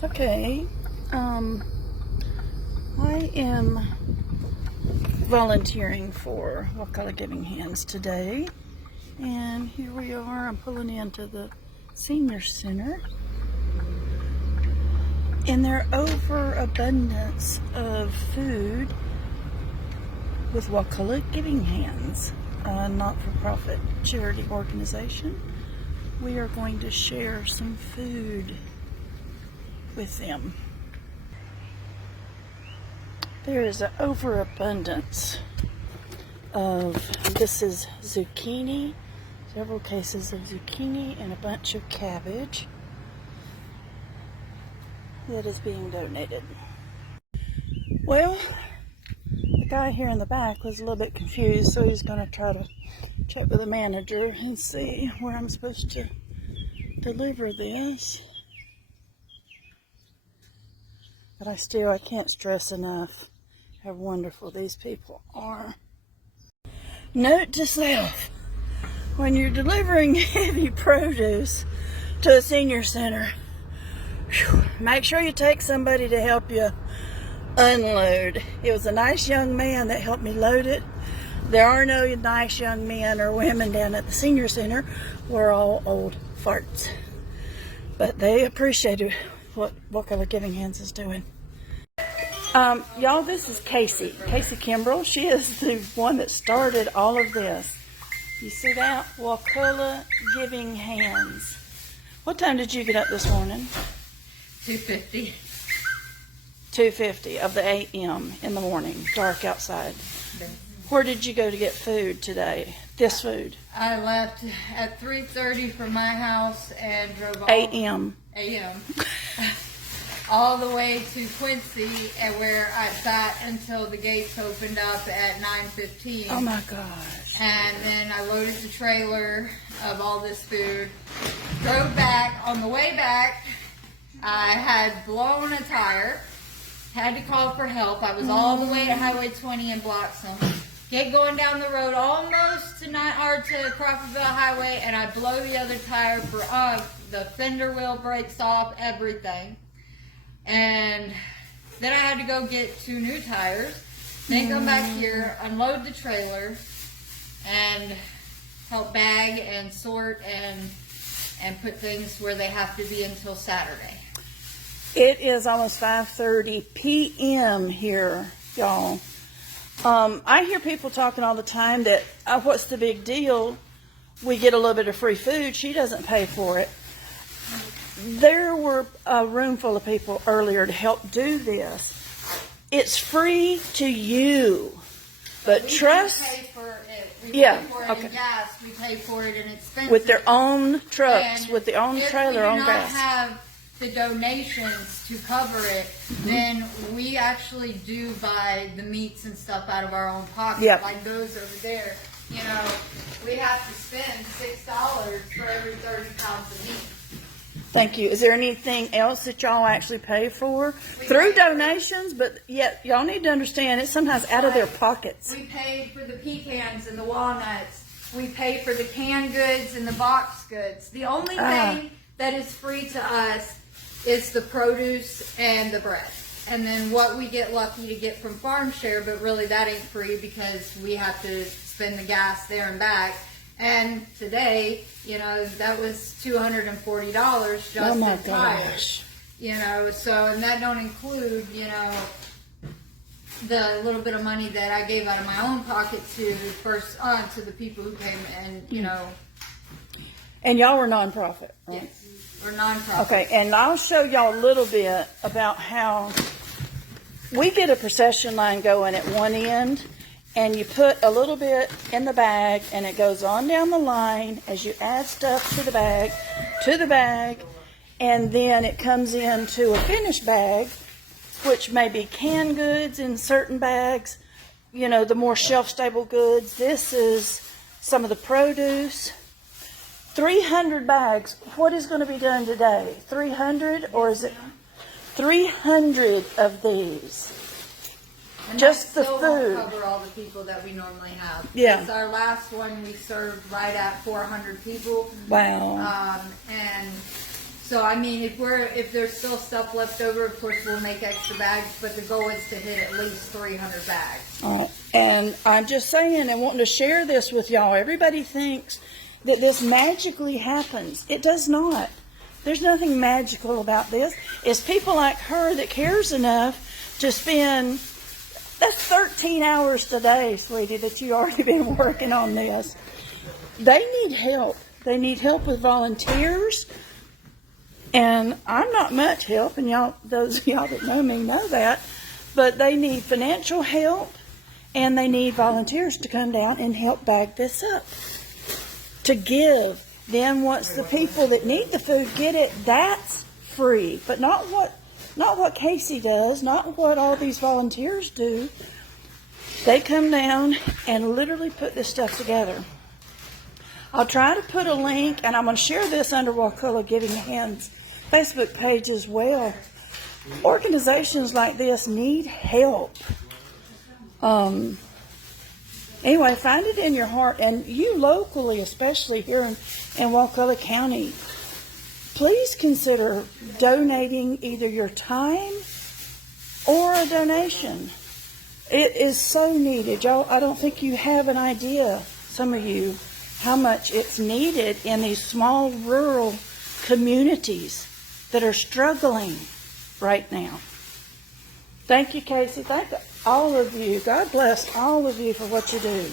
Okay, I am volunteering for Wakala Giving Hands today, and here we are. I'm pulling into the senior center, and their overabundance of food with Wakala Giving Hands, a not-for-profit charity organization. We are going to share some food with them. There is an overabundance of, this is zucchini, several cases of zucchini and a bunch of cabbage that is being donated. Well, the guy here in the back was a little bit confused, so he's going to try to check with the manager and see where I'm supposed to deliver this. But I can't stress enough how wonderful these people are. Note to self, when you're delivering heavy produce to a senior center, make sure you take somebody to help you unload. It was a nice young man that helped me load it. There are no nice young men or women down at the senior center. We're all old farts. But they appreciated what Wakala Giving Hands is doing. Y'all, this is Casey Kimbrell. She is the one that started all of this. You see that? Wakala Giving Hands. What time did you get up this morning? 2:50. 2:50 of the a.m. in the morning, dark outside. Where did you go to get food today? This food? I left at 3:30 from my house and drove all a.m. all the way to Quincy, and where I sat until the gates opened up at 9:15. Oh my gosh. And then I loaded the trailer of all this food, drove back. On the way back, I had blown a tire, had to call for help. I was all the way to Highway 20 in Bloxham. Get going down the road almost to Crawfordville Highway, and I blow the other tire. The fender wheel breaks off, everything. And then I had to go get 2 new tires. Then come back here, unload the trailer, and help bag and sort and put things where they have to be until Saturday. It is almost 5:30 p.m. here, y'all. I hear people talking all the time that, what's the big deal? We get a little bit of free food. She doesn't pay for it. There were a room full of people earlier to help do this. It's free to you. But we trust... pay for it. We yeah, pay for it okay. in gas. We pay for it in expenses. With their own trucks, And with their own trailer, own gas. If we do not have the donations to cover it, then we actually do buy the meats and stuff out of our own pocket. Yep. Like those over there. You know, we have to spend $6 for every 30 pounds of meat. Thank you. Is there anything else that y'all actually pay for? Through donations, but yet y'all need to understand it's sometimes out of their pockets. We paid for the pecans and the walnuts. We pay for the canned goods and the box goods. The only thing that is free to us is the produce and the bread. And then what we get lucky to get from Farm Share, but really that ain't free because we have to spend the gas there and back. And today, you know, that was $240 just in tires. You know, so, and that don't include, you know, the little bit of money that I gave out of my own pocket to to the people who came and, you know. And y'all were nonprofit, right? Yes, we're nonprofit. Okay, and I'll show y'all a little bit about how we get a procession line going at one end, and you put a little bit in the bag, and it goes on down the line as you add stuff to the bag, and then it comes into a finished bag, which may be canned goods in certain bags, you know, the more shelf-stable goods. This is some of the produce. 300 bags. What is going to be done today? 300, or is it 300 of these? And just the still food. Won't cover all the people that we normally have. Yeah. It's our last one. We served right at 400 people. Wow. And So I mean, if there's still stuff left over, of course we'll make extra bags. But the goal is to hit at least 300 bags. All right. And I'm just saying and wanting to share this with y'all. Everybody thinks that this magically happens. It does not. There's nothing magical about this. It's people like her that cares enough to spend, that's 13 hours today, sweetie, that you already been working on this. They need help. They need help with volunteers. And I'm not much help, and y'all, those of y'all that know me know that, but they need financial help, and they need volunteers to come down and help bag this up, to give. Then once the people that need the food get it, that's free, but not what Casey does, not what all these volunteers do. They come down and literally put this stuff together. I'll try to put a link, and I'm going to share this under Wakulla Giving Hands Facebook page as well. Organizations like this need help. Anyway, find it in your heart, and you locally, especially here in Wakulla County, please consider donating either your time or a donation. It is so needed. Y'all, I don't think you have an idea, some of you, how much it's needed in these small rural communities that are struggling right now. Thank you, Casey. Thank all of you. God bless all of you for what you do.